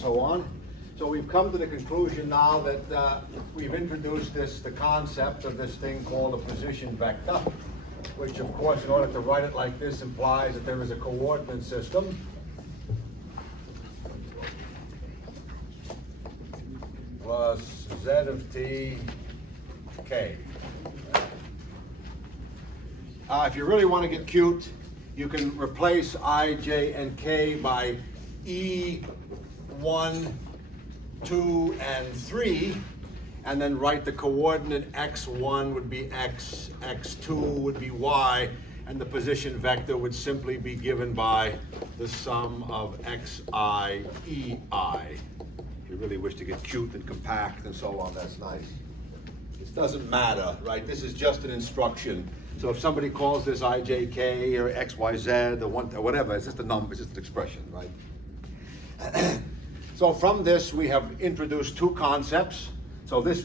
So on. So we've come to the conclusion now that we've introduced the concept of this thing called a position vector, which of course, in order to write it like this, implies that there is a coordinate system. Plus z of t, k. If you really want to get cute, you can replace I, j, and k by e, 1, 2, and 3, and then write the coordinate x1 would be x, x2 would be y, and the position vector would simply be given by the sum of xi, ei. If you really wish to get cute and compact and so on, that's nice. This doesn't matter, right? This is just an instruction. So if somebody calls this ijk or xyz or whatever, it's just a number, it's just an expression, right? So from this, we have introduced two concepts. So this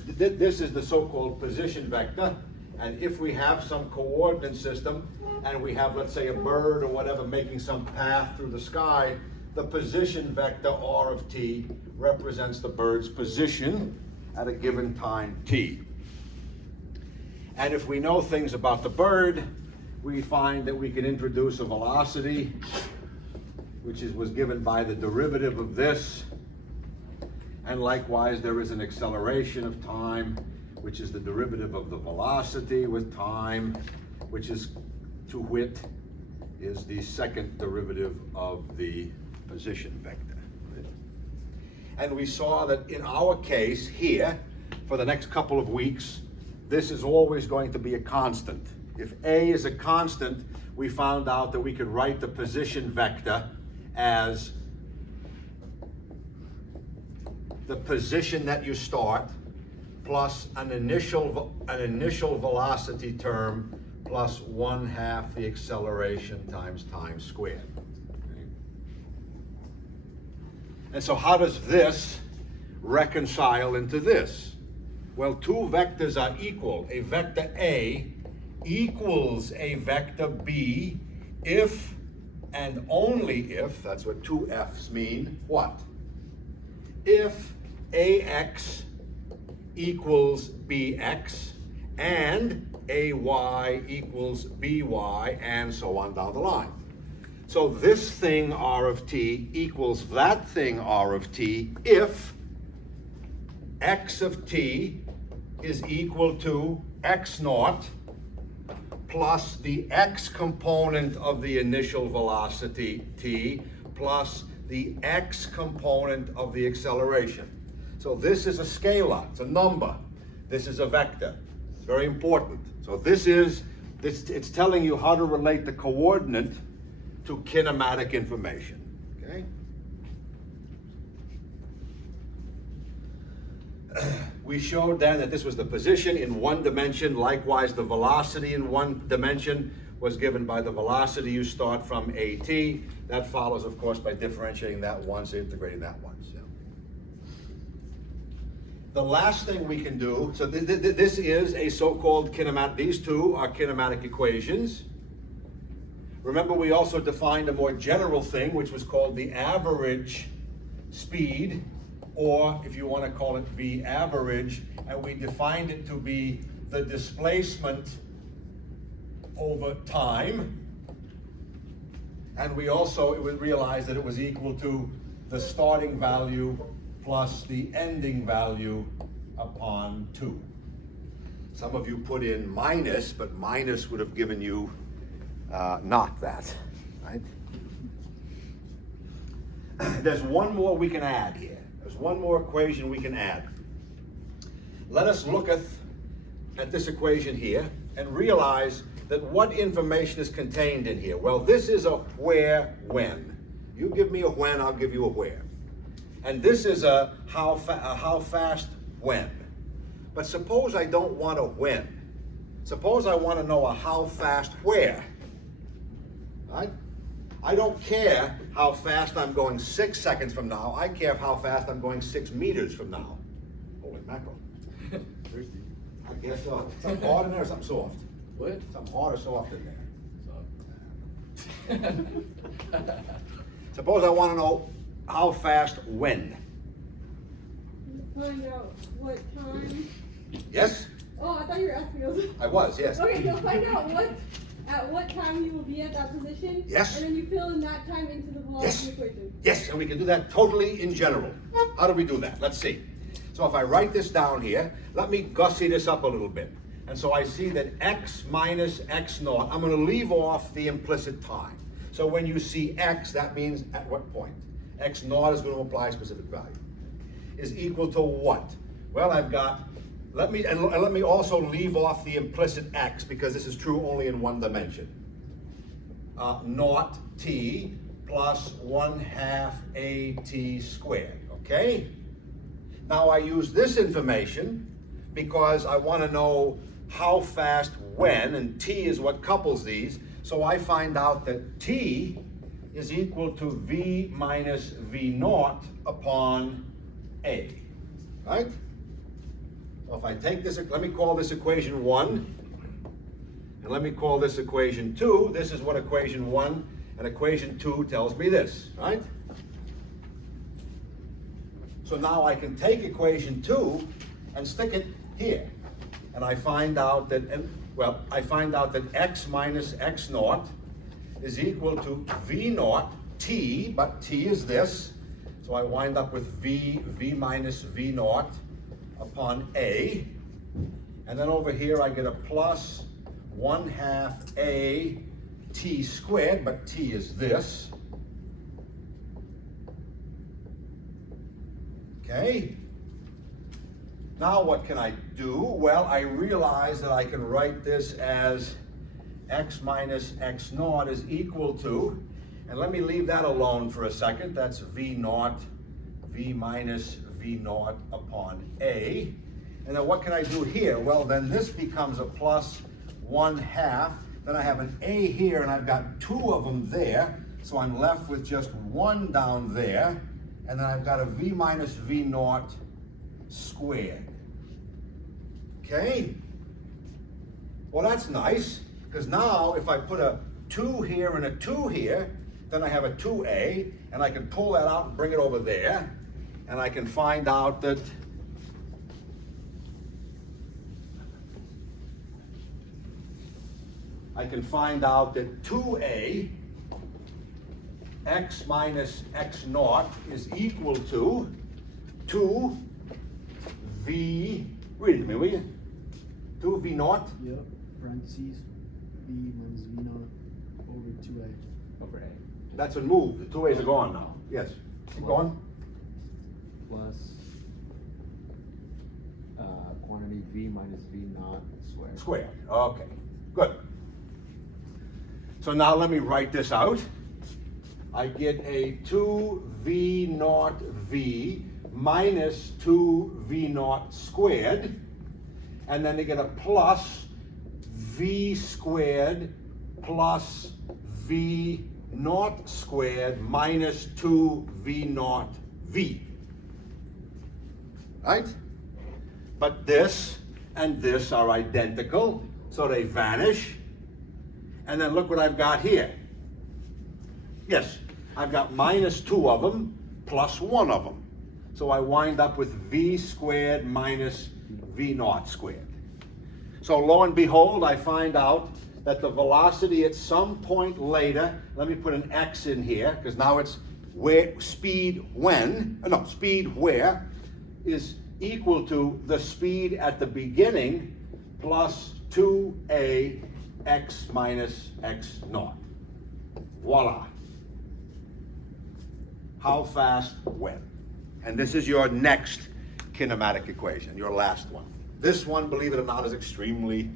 is the so-called position vector. And if we have some coordinate system, and we have, let's say, a bird or whatever making some path through the sky, the position vector r of t represents the bird's position at a given time t. And if we know things about the bird, we find that we can introduce a velocity, which was given by the derivative of this. And likewise, there is an acceleration of time, which is the derivative of the velocity with time, which is, to wit, is the second derivative of the position vector. And we saw that in our case here, for the next couple of weeks, this is always going to be a constant. If A is a constant, we found out that we could write the position vector as the position that you start plus an initial velocity term plus 1/2 the acceleration times time squared. Okay. And so how does this reconcile into this? Well, two vectors are equal. A vector A equals a vector B if and only if, that's what two F's mean, what? If AX equals BX and AY equals BY and so on down the line. So this thing R of t equals that thing R of t if X of t is equal to x naught plus the x component of the initial velocity t plus the x component of the acceleration. So this is a scalar, it's a number. This is a vector. It's very important. So it's telling you how to relate the coordinate to kinematic information. Okay? We showed then that this was the position in one dimension. Likewise, the velocity in one dimension was given by the velocity you start from at. That follows, of course, by differentiating that once, integrating that once. Yeah. The last thing we can do, so this is a so-called kinematic, these two are kinematic equations. Remember, we also defined a more general thing, which was called the average speed, or if you want to call it V average, and we defined it to be the displacement over time. And we also realized that it was equal to the starting value plus the ending value upon 2. Some of you put in minus, but minus would have given you not that, right? There's one more we can add here. There's one more equation we can add. Let us look at this equation here and realize that what information is contained in here. Well, this is a where, when. You give me a when, I'll give you a where. And this is a how fast, when. But suppose I don't want a when. Suppose I want to know a how fast, where. Right? I don't care how fast I'm going 6 seconds from now. I care how fast I'm going 6 meters from now. Holy mackerel. I guess so. Something hard in there or something soft? What? Something hard or soft in there? Suppose I want to know how fast when. find out what time. Yes? Oh, I thought you were asking us. I was, yes. Okay, you'll find out at what time you will be at that position. Yes. And then you fill in that time into the velocity equation. Yes, and we can do that totally in general. How do we do that? Let's see. So if I write this down here, let me gussy this up a little bit. And so I see that x minus x naught, I'm going to leave off the implicit time. So when you see x, that means at what point? X naught is going to apply a specific value. Is equal to what? Well, I've got, let me also leave off the implicit x, because this is true only in one dimension. Naught t plus 1/2 at squared, okay? Now I use this information because I want to know how fast when, and t is what couples these, so I find out that t is equal to v minus v naught upon a, right? So if I take this, let me call this equation 1, and let me call this equation 2. This is what equation 1 and equation 2 tells me this, right? So now I can take equation 2 and stick it here. And I find out that, I find out that x minus x naught is equal to v naught t, but t is this. So I wind up with v minus v naught upon a. And then over here I get a plus 1/2 a t squared, but t is this. Okay. Now what can I do? Well, I realize that I can write this as x minus x naught is equal to, and let me leave that alone for a second. That's v naught, v minus v naught upon a. And then what can I do here? Well, then this becomes a plus 1/2. Then I have an a here, and I've got 2 of them there. So I'm left with just 1 down there. And then I've got a v minus v naught squared. Okay? Well, that's nice, because now if I put a 2 here and a 2 here, then I have a 2a, and I can pull that out and bring it over there, and I can find out that I can find out that 2a x minus x naught is equal to 2v, read it to me, will you? 2v naught? Yep, parentheses, v minus v naught over 2a. Over a. That's been moved, the 2a's are gone now. Yes, keep going. Plus quantity v minus v naught squared. Squared, okay, good. So now let me write this out. I get a 2v naught v minus 2v naught squared, and then I get a plus v squared plus v naught squared minus 2v naught v. Right? But this and this are identical, so they vanish. And then look what I've got here. Yes, I've got minus 2 of them plus 1 of them. So I wind up with v squared minus v naught squared. So lo and behold, I find out that the velocity at some point later, let me put an x in here, because now it's speed where is equal to the speed at the beginning plus 2a x minus x naught. Voila. How fast when? And this is your next kinematic equation, your last one. This one, believe it or not, is extremely,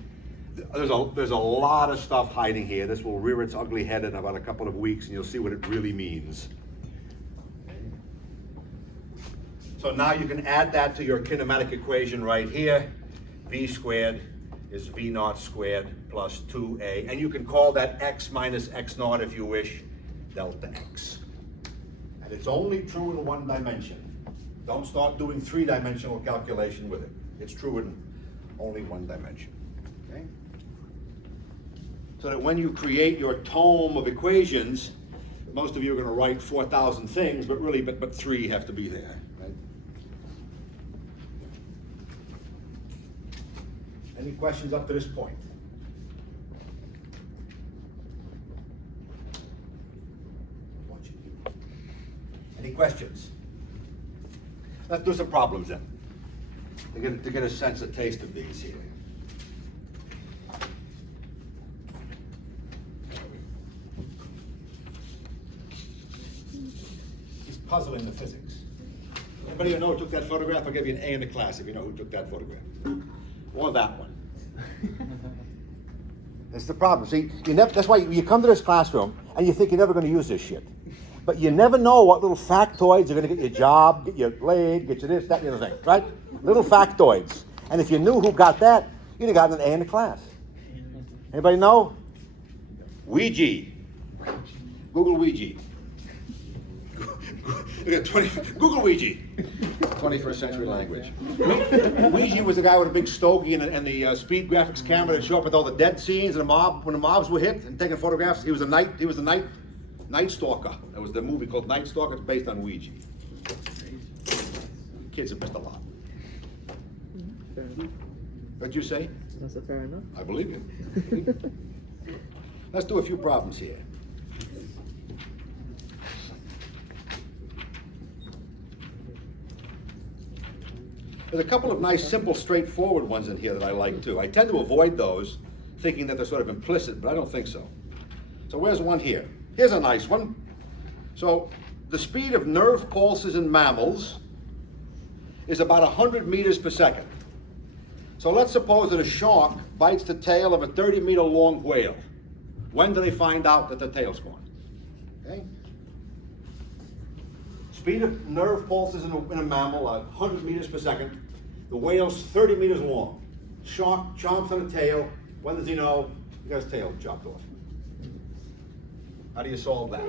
there's a lot of stuff hiding here. This will rear its ugly head in about a couple of weeks, and you'll see what it really means. So now you can add that to your kinematic equation right here. V squared is v naught squared plus 2a, and you can call that x minus x naught if you wish, delta x. And it's only true in one dimension. Don't start doing 3-dimensional calculation with it. It's true in only one dimension. Okay? So that when you create your tome of equations, most of you are going to write 4,000 things, but really, but 3 have to be there. Right? Any questions up to this point? Any questions? Let's do some problems then, to get a sense, a taste of these here. He's puzzling the physics. Anybody who know who took that photograph? I'll give you an A in the class if you know who took that photograph. Or that one. That's the problem. See, that's why you come to this classroom and you think you're never going to use this shit. But you never know what little factoids are going to get you a job, get you laid, get you this, that, and the other thing, right? Little factoids. And if you knew who got that, you'd have gotten an A in the class. Anybody know? Ouija. Google Ouija. Google Ouija. 21st century language. Ouija was the guy with a big stogie and the speed graphics camera that showed up with all the dead scenes and the mob when the mobs were hit and taking photographs. He was the Night Stalker. That was the movie called Night Stalker. It's based on Ouija. Kids have missed a lot. Fair enough. What'd you say? That's a fair enough. I believe you. Let's do a few problems here. There's a couple of nice, simple, straightforward ones in here that I like too. I tend to avoid those, thinking that they're sort of implicit, but I don't think so. So where's one here? Here's a nice one. So the speed of nerve pulses in mammals is about 100 meters per second. So let's suppose that a shark bites the tail of a 30-meter long whale. When do they find out that the tail's gone? Okay? Speed of nerve pulses in a mammal, 100 meters per second. The whale's 30 meters long. Shark chomps on the tail. When does he know? He got his tail chopped off. How do you solve that?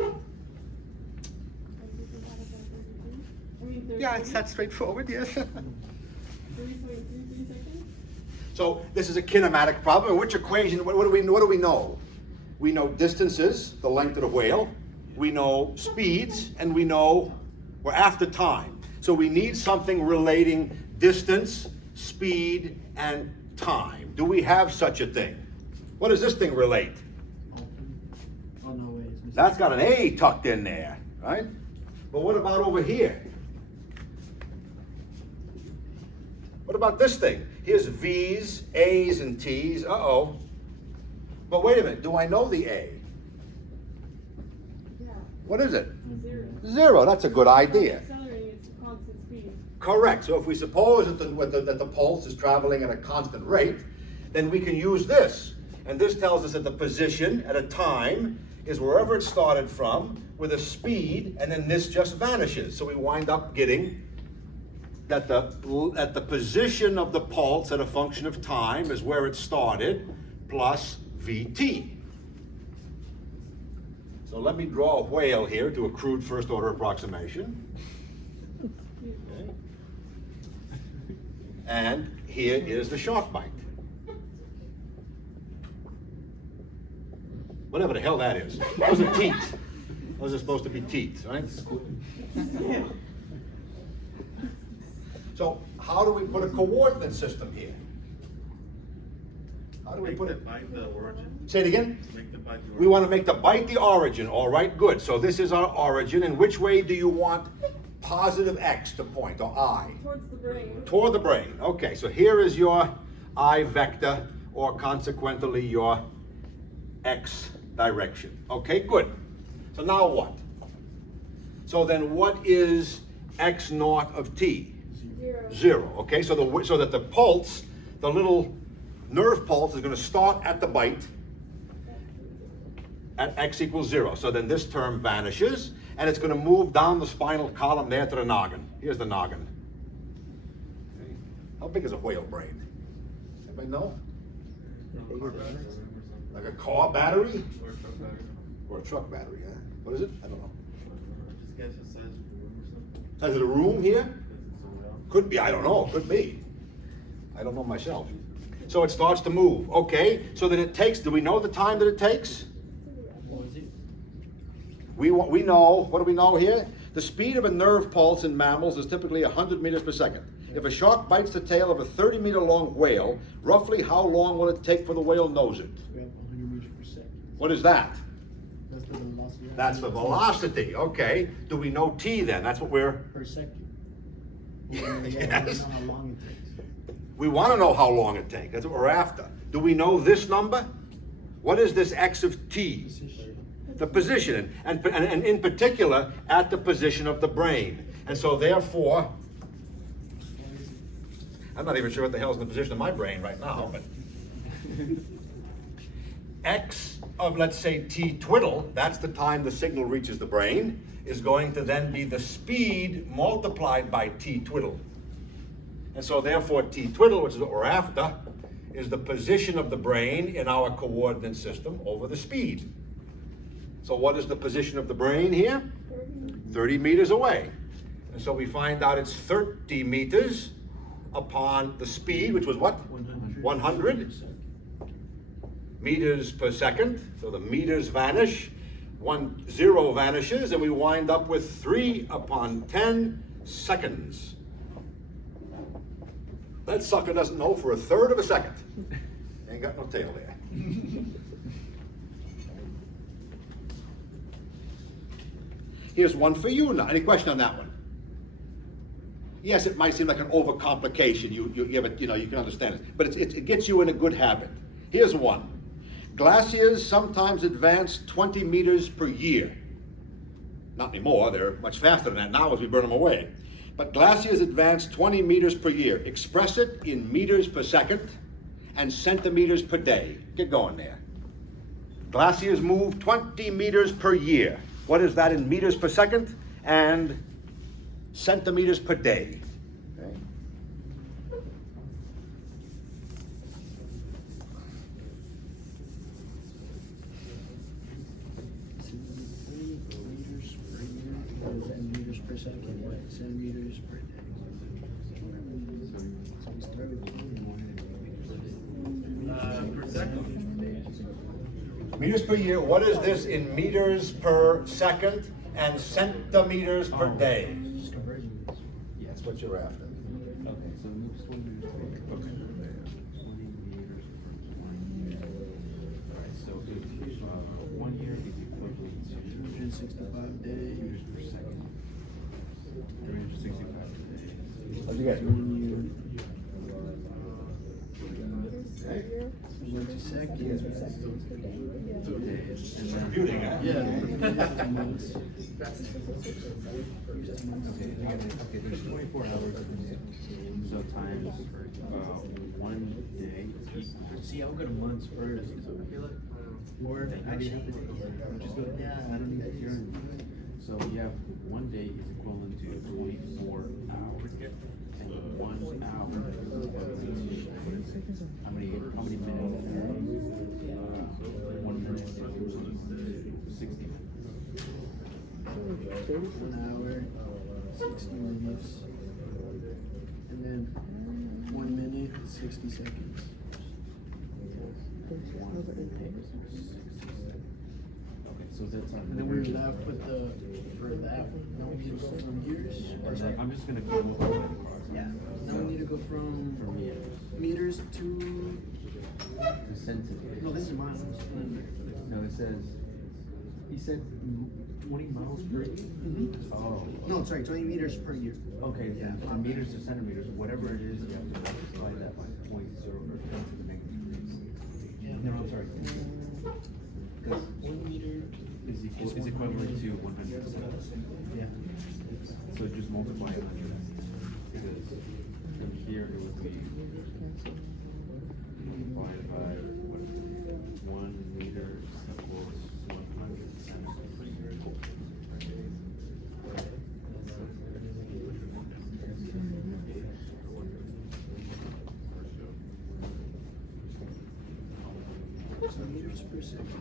Yeah, it's that straightforward, yes. 3.33 seconds? So this is a kinematic problem. In which equation, what do we know? We know distances, the length of the whale. We know speeds, and we're after time. So we need something relating distance, speed, and time. Do we have such a thing? What does this thing relate? Oh, no way. It's That's got an A tucked in there, right? But what about over here? What about this thing? Here's V's, A's, and T's. Uh-oh. But wait a minute, do I know the A? Yeah. What is it? 0. 0, that's a good idea. Accelerating at a constant speed. Correct, so if we suppose that the pulse is traveling at a constant rate, then we can use this. And this tells us that the position at a time is wherever it started from with a speed, and then this just vanishes. So we wind up getting that the position of the pulse at a function of time is where it started plus Vt. So let me draw a whale here to a crude first order approximation. Okay. And here is the shark bite. Whatever the hell that is. Those are teeth. Those are supposed to be teeth, right? So how do we put a coordinate system here? How do we put it? Bite the origin. Say it again? Make the bite the origin. We want to make the bite the origin. All right, good. So this is our origin. And which way do you want positive x to point, or I? Towards the brain. Toward the brain. Okay, so here is your I vector, or consequently your x direction. Okay, good. So now what? So then what is x naught of t? 0. 0. Okay, so that the pulse, the little nerve pulse, is going to start at the bite at x equals 0. So then this term vanishes, and it's going to move down the spinal column there to the noggin. Here's the noggin. Okay. How big is a whale brain? Anybody know? Like a car battery? Or a truck battery, huh? What is it? I don't know. Just guess the size of the room or something. Size of the room here? Because it's so round. Could be, I don't know, could be. I don't know myself. So it starts to move, okay? So that it takes, do we know the time that it takes? What was it? We know, what do we know here? The speed of a nerve pulse in mammals is typically 100 meters per second. If a shark bites the tail of a 30-meter long whale, roughly how long will it take for the whale nose it? We have 100 meters per second. What is that? That's the velocity. That's the velocity, okay. Do we know t then? That's what we're, Per second. Yes. I don't know how long it takes. we want to know how long it takes. That's what we're after. Do we know this number? What is this x of t? The position, and in particular, at the position of the brain. And so therefore, I'm not even sure what the hell's in the position of my brain right now, but x of, let's say, t twiddle, that's the time the signal reaches the brain, is going to then be the speed multiplied by t twiddle. And so therefore t twiddle, which is what we're after, is the position of the brain in our coordinate system over the speed. So what is the position of the brain here? 30 meters away. And so we find out it's 30 meters upon the speed, which was what? 100 meters per second. So the meters vanish, 0 vanishes, and we wind up with 3 upon 10 seconds. That sucker doesn't know for a third of a second. Ain't got no tail there. Here's one for you now. Any question on that one? Yes, it might seem like an overcomplication. You have it, you can understand it, but it gets you in a good habit. Here's one. Glaciers sometimes advance 20 meters per year. Not anymore, they're much faster than that now as we burn them away. But glaciers advance 20 meters per year. Express it in meters per second and centimeters per day. Get going there. Glaciers move 20 meters per year. What is that in meters per second and centimeters per day? Okay. Meters per year. What is that in meters per second? Centimeters per day. So we start with Per second. Meters per year, what is this in meters per second and centimeters per day? just conversion. That's what you're after. Okay, so it moves 20 meters per second. 20 meters per 1 year. Alright, so if 1 year is equivalent to 365 days. meters per second. 365 days. What'd you get? 1 year. Okay. 20 seconds. 2 days. And then, Computing, huh? Yeah. 2 months. okay, there's 24 hours. So times 1 day. See, I'll go to months first. I feel like, or I do have the day. Just go, yeah, I don't need that here. So we have 1 day is equivalent to 24 hours. And 1 hour is equivalent to how many minutes? 1 minute is equivalent to 60 minutes. 1 hour, 60 minutes. And then 1 minute, 60 seconds. 1 minute, 60 seconds. Okay, so that's And then we're left with for that, now we need to go from years. Or sorry. I'm just gonna go over Yeah. Now we need to go from for me. meters to, The centimeters. no, this is miles. No, it says, he said 20 miles per year? Oh. No, sorry, 20 meters per year. Okay, yeah, from meters to centimeters, whatever it is, you have to multiply that by 0.0 or 10 to the negative 3. No, I'm sorry. Because 1 meter. is equivalent to 100%. Yeah. So just multiply 100. Because from here it would be multiplied by what? 1 meter equals 100 centimeters per year. So meters per second.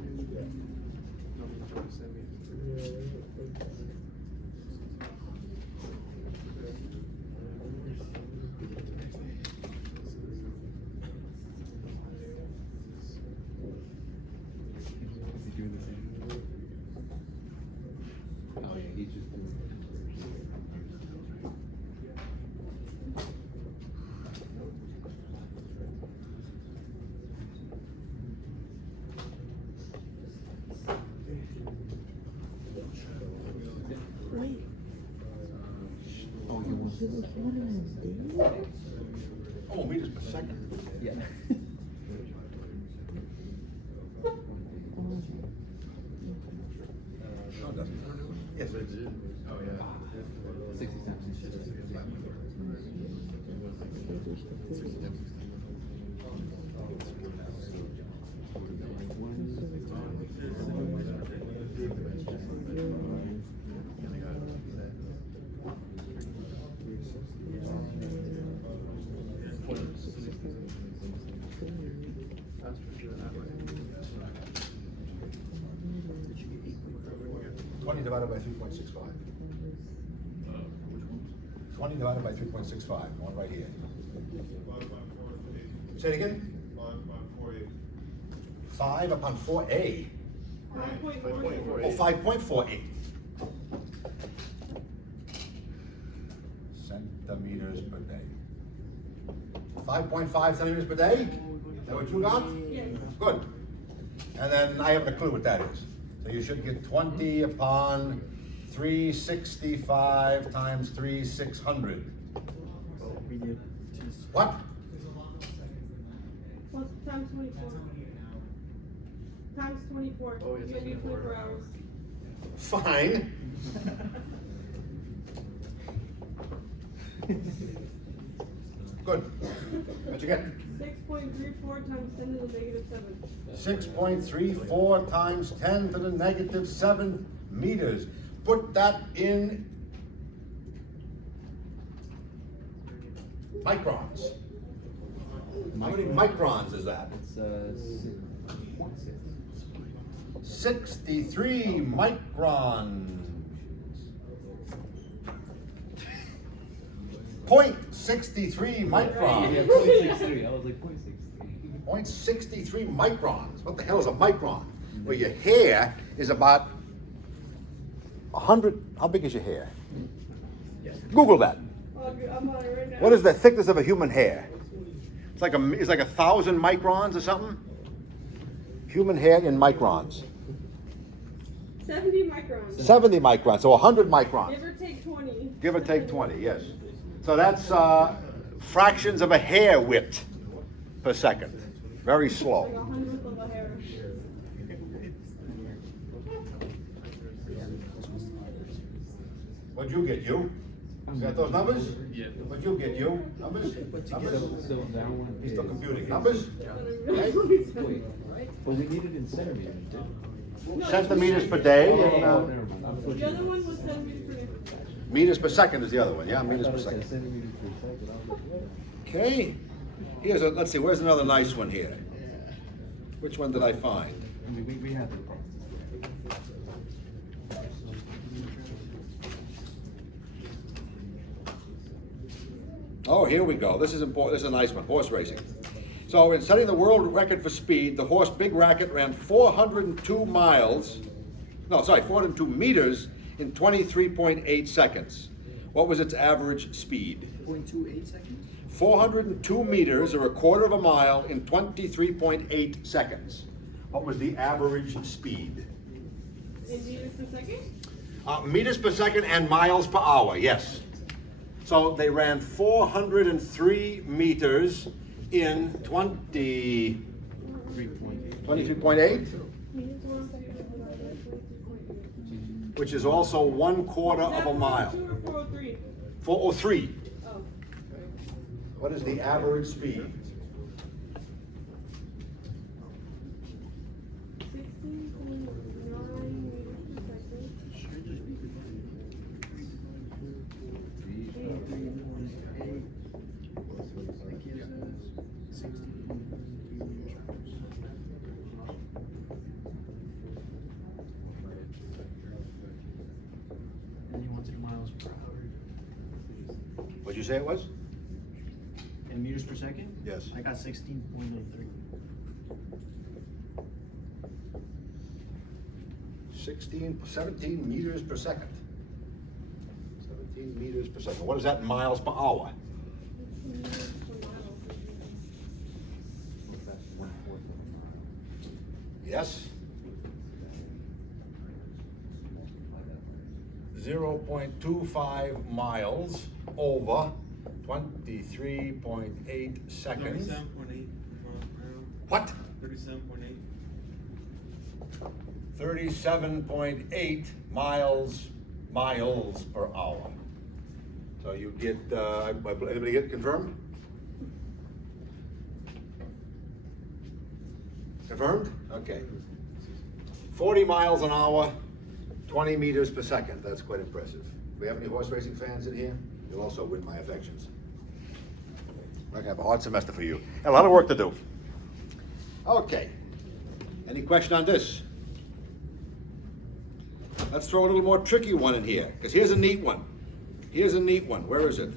Is he doing the same? Oh yeah, he's just doing Oh, meters per second. Yeah. No, it doesn't. Yes, it is. 60 cents. Twenty divided by 3.65. 20 divided by 3.65, one right here. Say it again? 5 upon 4A. 5.48. Oh, 5.48. Centimeters per day. 5.5 centimeters per day? Is that what you got? Yes. Good. And then I haven't a clue what that is. So you should get 20 upon 365 times 600. We did What? Plus times 24. Times 24. Oh, yes, You need 24 hours. Fine. Good. What'd you get? 6.34 times 10 to the negative 7. 6.34 times 10 to the negative 7 meters. Put that in microns. How many microns is that? It's 6.6. 63 microns. 0.63 microns. Yeah, 0.63. I was like 0.63. 0.63 microns. What the hell is a micron? Well, your hair is about 100. How big is your hair? Google that. Oh, I'm on it right now. What is the thickness of a human hair? It's like 1,000 microns or something. Human hair in microns. 70 microns. 70 microns, so 100 microns. Give or take 20. Give or take 20, yes. So that's fractions of a hair width per second. Very Like a slow. hundredth of a hair. What'd you get, you? You got those numbers? Yeah. What'd you get, you? Numbers? So Numbers? that one He's still is- computing. Numbers? Wait, but we need it in centimeters, didn't we? No, Centimeters per day Oh, and never mind. I'm The other one was centimeters per day. meters per second is the other one, yeah, meters per second. Centimeters per second. I was like, what? Okay, here's a, let's see, where's another nice one here? Which one did I find? I mean, we have the problem. Oh, here we go. This is important. This is a nice one. Horse racing. So, in setting the world record for speed, the horse Big Racket ran 402 miles. No, sorry, 402 meters in 23.8 seconds. What was its average speed? 0.28 seconds. 402 meters, or a quarter of a mile, in 23.8 seconds. What was the average speed? In meters per second? Meters per second and miles per hour, yes. So they ran 403 meters in 23.8? Meters 1 second. Which is also 1/4 of a mile. 2 or 403? 403. Oh. What is the average speed? 16.9 meters per second. And you want to do miles per hour. What'd you say it was? In meters per second? Yes. I got 16.03. 17 meters per second. 17 meters per second. What is that in miles per hour? Meters per mile. That's 1/4 of a mile. Yes? 0.25 miles over 23.8 seconds. 37.8 miles per hour. What? 37.8. 37.8 miles per hour. So you get, anybody get confirmed? Confirmed? Okay. 40 miles an hour, 20 meters per second. That's quite impressive. Do we have any horse racing fans in here? You'll also win my affections. We're gonna have a hard semester for you. A lot of work to do. Okay. Any question on this? Let's throw a little more tricky one in here, because here's a neat one. Here's a neat one. Where is it?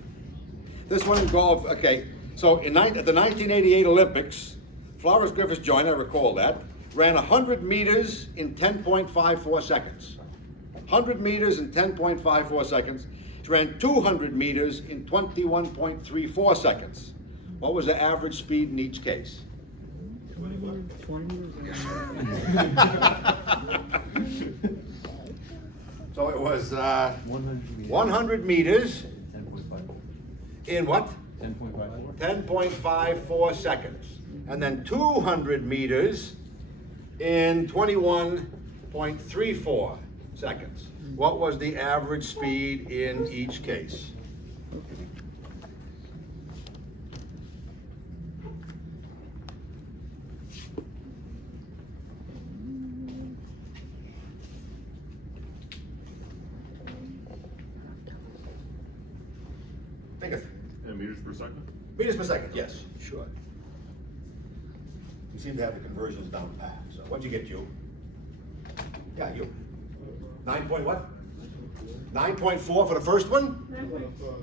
This one involved, okay, so at the 1988 Olympics, Florence Griffith Joyner, I recall that, ran 100 meters in 10.54 seconds. 100 meters in 10.54 seconds. She ran 200 meters in 21.34 seconds. What was the average speed in each case? 20. So it was 100 100 meters 10.54. in what? 10.54. 10.54 seconds. And then 200 meters in 21.34 seconds. What was the average speed in each case? Think of it. And meters per second? Meters per second, yes, sure. You seem to have the conversions down pat, so what'd you get, you? Yeah, you. 9 point what? 9.4 for the first one?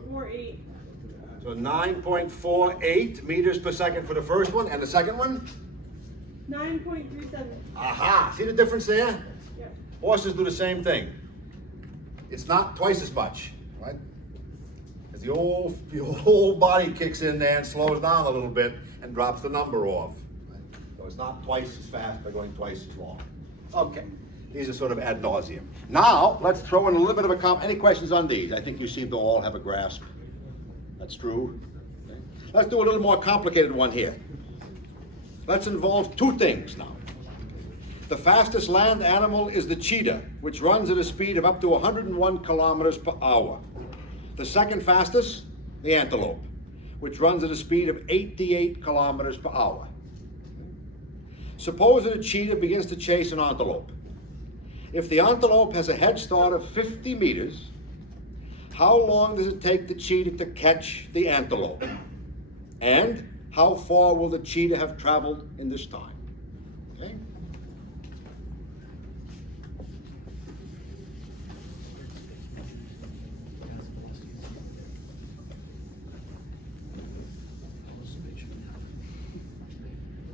9.48. So 9.48 meters per second for the first one, and the second one? 9.37. Aha, see the difference there? Yep. Horses do the same thing. It's not twice as much, right? Because the old body kicks in there and slows down a little bit and drops the number off. Right? So it's not twice as fast by going twice as long. Okay, these are sort of ad nauseum. Now, let's throw in a little bit of any questions on these? I think you seem to all have a grasp. That's true. Okay. Let's do a little more complicated one here. Let's involve two things now. The fastest land animal is the cheetah, which runs at a speed of up to 101 kilometers per hour. The second fastest, the antelope, which runs at a speed of 88 kilometers per hour. Suppose that a cheetah begins to chase an antelope. If the antelope has a head start of 50 meters, how long does it take the cheetah to catch the antelope? And how far will the cheetah have traveled in this time? Okay?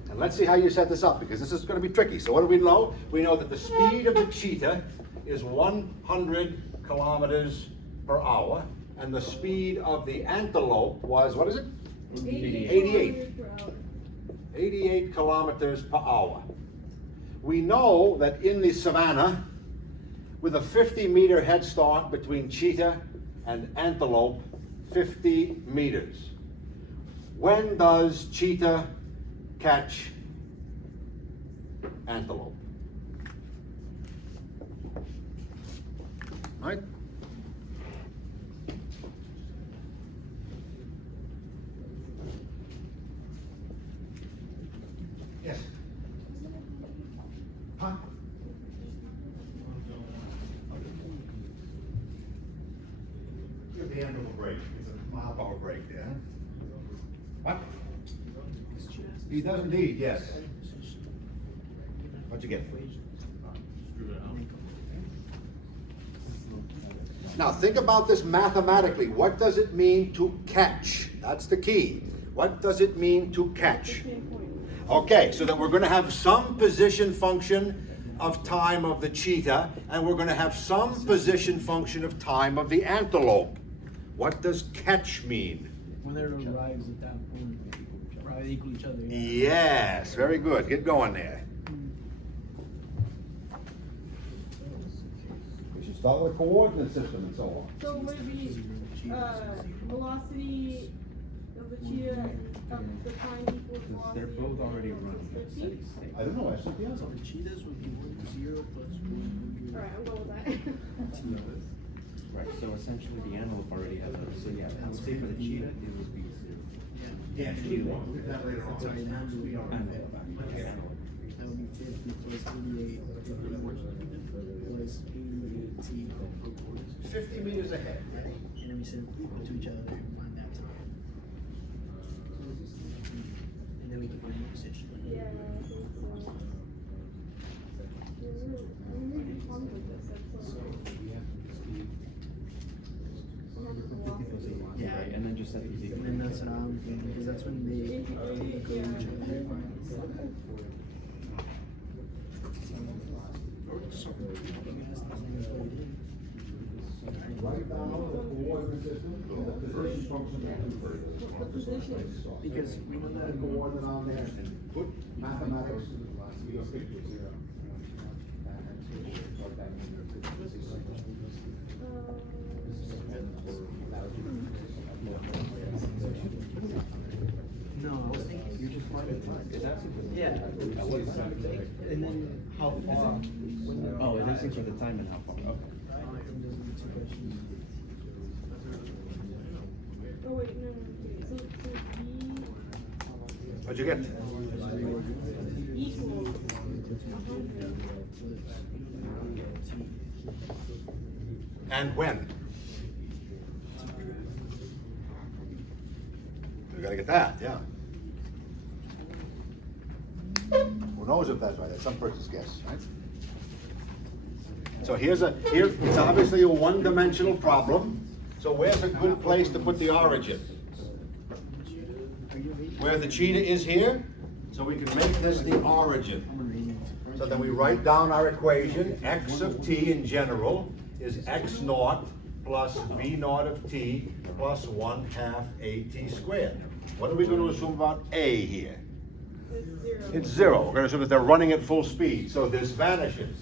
And let's see how you set this up, because this is going to be tricky. So what do we know? We know that the speed of the cheetah is 100 kilometers per hour, and the speed of the antelope was, what is it? 88. 88 kilometers per hour. We know that in the savannah, with a 50-meter head start between cheetah and antelope, 50 meters. When does cheetah catch antelope? Right? Yes. Huh? Give the antelope a break. It's a mile power break there. What? He does indeed, yes. What'd you get? Now think about this mathematically. What does it mean to catch? That's the key. What does it mean to catch? Okay, so that we're going to have some position function of time of the cheetah, and we're going to have some position function of time of the antelope. What does catch mean? When it arrives at that point, probably equal each other. Yes, very good. Get going there. We should start with coordinate system and so on. So would it be velocity of the cheetah of the time equals Because velocity. they're both already of running at 50? steady state. I don't know, I said So the cheetahs would be 0 plus 100. Alright, I'm going with that. Right, so essentially the antelope already has, so yeah, let's say for the cheetah, it would be 0. Yeah, Sorry, not the Antelope. That would be 50 plus 88 plus 88 T per quarter. 50 meters ahead. And then we said equal to each other and find that time. And then we can find the position. Yeah, I think so. I'm really fun with this, that's So like. we have the speed. Yeah. Right, and then just set these And then that's what I'm thinking, because that's when they go to each other. Or just something that you guys can plug it in. Write down the coordinate system, the position function The position. Because we know that coordinate on there, put mathematics. No, I was thinking you're just finding time. It's asking for the. Yeah. And then how far? When they're Oh, it's asking for the time and how far, okay. And those are the two questions. Oh wait, no, okay, so What'd you get? B equals 100. And when? We gotta get that, yeah. Who knows if that's right? That's some person's guess, right? So here, it's obviously a one-dimensional problem. So where's a good place to put the origin? Where the cheetah is here, so we can make this the origin. So then we write down our equation, x of t in general is x naught plus v naught of t plus 1/2 at squared. What are we going to assume about a here? It's 0. It's 0. We're going to assume that they're running at full speed, so this vanishes.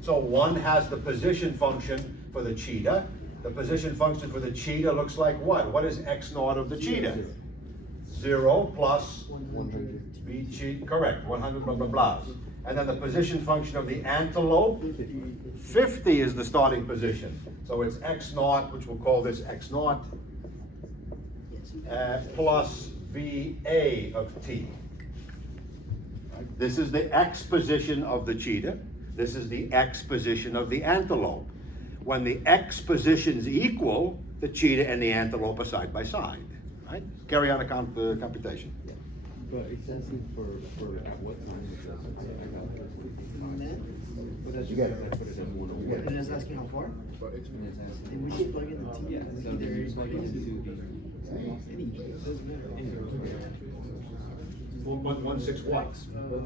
So 1 has the position function for the cheetah. The position function for the cheetah looks like what? What is x naught of the cheetah? 0 plus v cheetah, correct, 100 blah blah blah. And then the position function of the antelope, 50 is the starting position. So it's x naught, which we'll call this x naught, plus va of t. This is the x position of the cheetah. This is the x position of the antelope. When the x positions equal, the cheetah and the antelope are side by side. Right? Carry on the computation. But it's asking for at what time it does it. And then, But that's You get it. I put it as 101. You get and it's asking how far? And it's asking. And we should plug in the T. Yeah, so you plug it into the. Any, it doesn't matter. 4.16 watts. Oh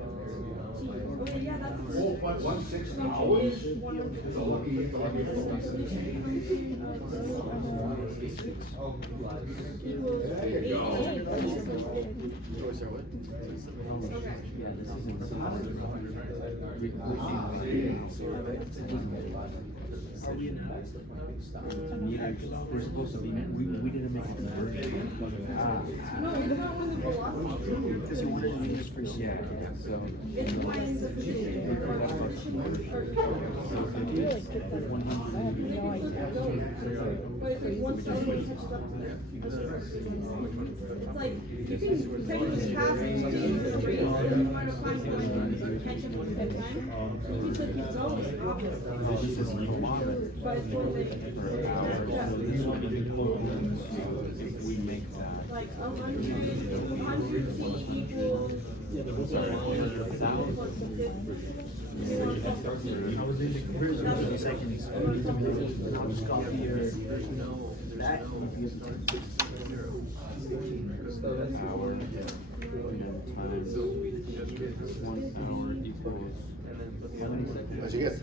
yeah, that's 4.16 hours. Yeah, this is in we're supposed to be, we didn't make a conversion. No, it's not when the velocity. Because you wanted to do this first. Yeah, so. It's when the But it's like once someone touches up to it. It's like, you can technically pass it to you might have find someone catch him one at a time. He said he's always obviously. This is like But it's when if we make that. like 100 T equals. Plus the 50. Seconds. I'll just copy your, that. Hour, and then times 1 hour equals. How many seconds? What'd you get?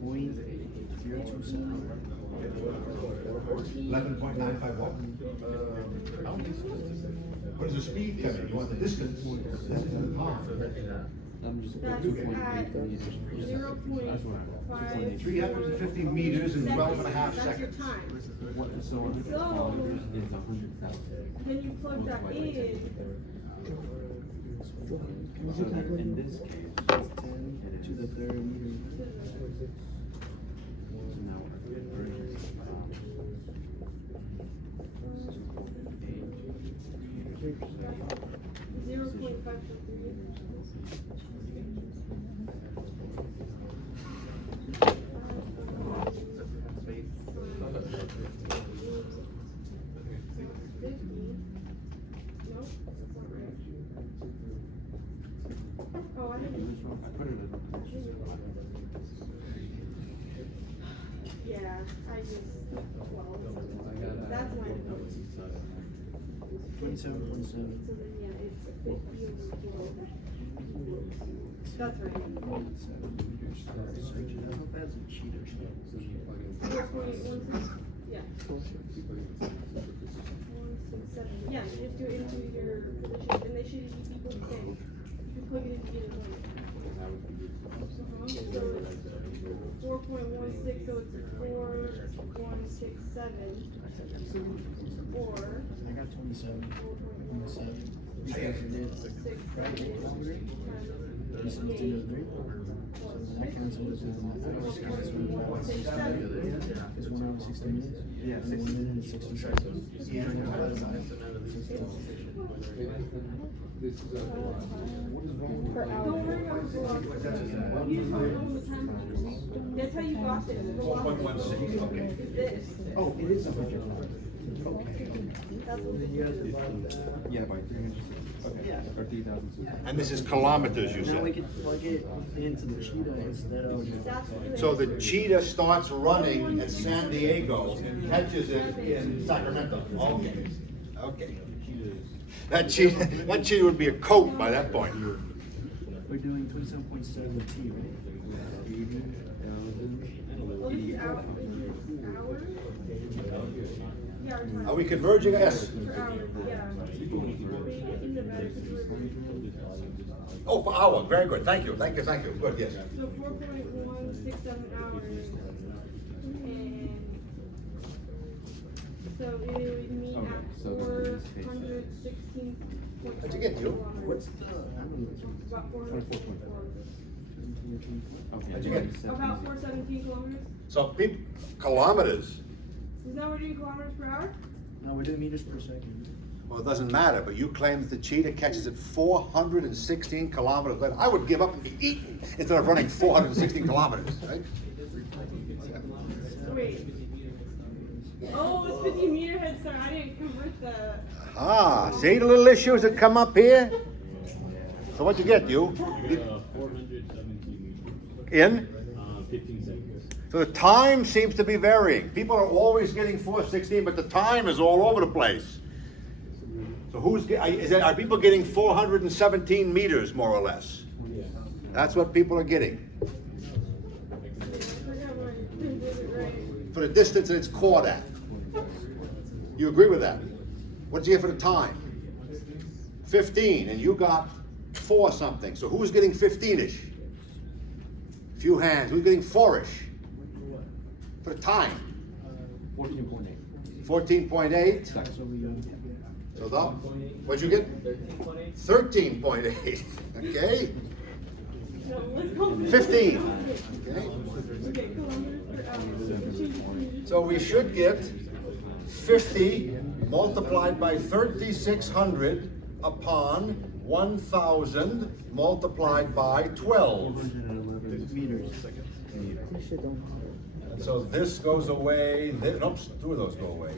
Point 027. 11.95 watt. What is the speed coming? You want the distance? That's in the time. I'm just That's putting at 2.8. 0.0. 5. 350 meters in 12 and a half That's your seconds. time. What, so 100 So- kilometers is 100,000. Then you plug that in. So in this case, It's 10 to the third meter. so now our conversion is 0.543. No, that's not right. Oh, I didn't. I put it in. Yeah, I just 12. That's my notes. 27.7. So then, yeah, it's 50 over 12. That's right. Search it. I hope that's a cheat or something. 4.16. Yeah. 167. Yeah, you just do it into your position, and they should equal the same. You can plug it into either one. So it's 4.16, so it's 4167. Or I got 27. 4.17. Because it is 6, 27 to the 3. So that cancels and that was canceled. 7. It's 1 hour 60 minutes. Yeah, And 1 minute and 60 seconds. Yeah. Per hour. Don't worry about the velocity. You just want to know the time. That's how you got this. The velocity 4.16, okay. is this. Oh, it is 100. That's what it is. Yeah, by 300. Okay. Yeah. Or 3,000. And this is kilometers, you Now we said. can plug it into the cheetah instead of. That's what it So is. the cheetah starts running at San Diego and catches it in Sacramento. Okay, okay. That cheetah would be a coat by that point. We're doing 27.7 T, right? Oh, this is hour. Hours? Yeah, our time. Are we converging? Yes. Per hour, yeah. In the better conversion. Oh, per hour, very good, thank you, thank you, thank you, good, yes. So 4.167 hours. And so it would mean Okay, at so then in this case- 416. How'd you get, you? What's the, I don't know. About 424. Okay. How'd you get? About 417 kilometers. So people, kilometers, Is that we're doing kilometers per hour? No, we're doing meters per second. well, it doesn't matter, but you claim that the cheetah catches it 416 kilometers later. I would give up and be eaten instead of running 416 kilometers, right? Wait. Oh, it's 50 meter head start. I didn't convert the. Ah, see the little issues that come up here? So what'd you get, you? 417 In? 15 seconds. So the time seems to be varying. People are always getting 416, but the time is all over the place. So are people getting 417 meters, more or less? That's what people are getting. I forgot what I did it right. For the distance that it's caught at. You agree with that? What'd you get for the time? 15, and you got 4 something. So who's getting 15-ish? Few hands. Who's getting 4-ish? For the time? 14.8. 14.8. That's what we got. So the, what'd you get? 13.8. Okay. No, let's go. 15. Okay. Okay, kilometers per hour. So we should get 50 multiplied by 3,600 upon 1,000 multiplied by 12. 211 meters. So this goes away, nope, 2 of those go away.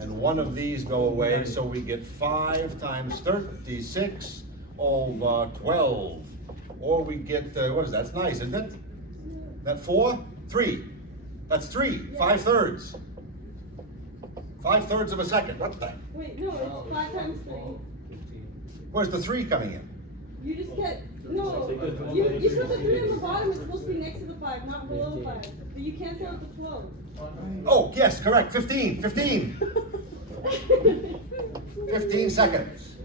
And 1 of these go away, so we get 5 times 36 over 12. Or we get, what is that? That's nice, isn't it? That 4? 3. That's 3, 5/3. 5/3 of a second, what the? Wait, no, it's 5 times 3. Where's the 3 coming in? You just get, no, you put the 3 on the bottom, it's supposed to be next to the 5, not below the 5. But you cancel out the 12. Oh, yes, correct, 15, 15. 15 seconds.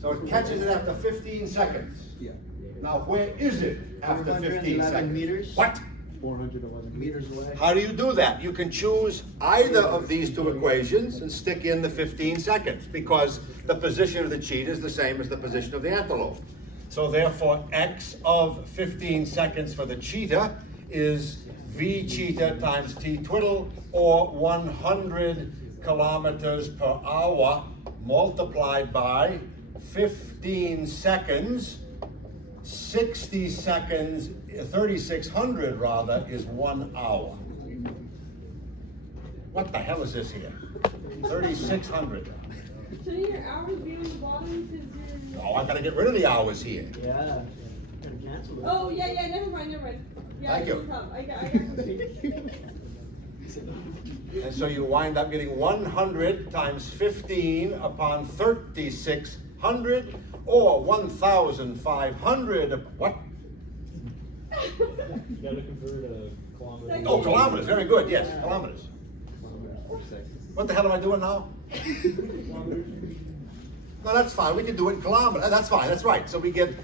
So it catches it after 15 seconds. Now, where is it after 15 411 seconds? meters. What? 411 meters away. How do you do that? You can choose either of these two equations and stick in the 15 seconds because the position of the cheetah is the same as the position of the antelope. So therefore, x of 15 seconds for the cheetah is v cheetah times t twiddle, or 100 kilometers per hour multiplied by 15 seconds. 60 seconds, 3,600 rather, is 1 hour. What the hell is this here? 3,600. Shouldn't your hours be on the bottom since you're? Oh, I gotta get rid of the hours here. Yeah. Gotta cancel it. Oh, yeah, yeah, never mind. Yeah, Thank you. it's tough. I got confused. And so you wind up getting 100 times 15 upon 3,600, or 1,500, what? You gotta convert a kilometer. Oh, kilometers, very good, yes, kilometers. What the hell am I doing now? No, that's fine, we can do it in kilometers, that's fine, that's right. So we get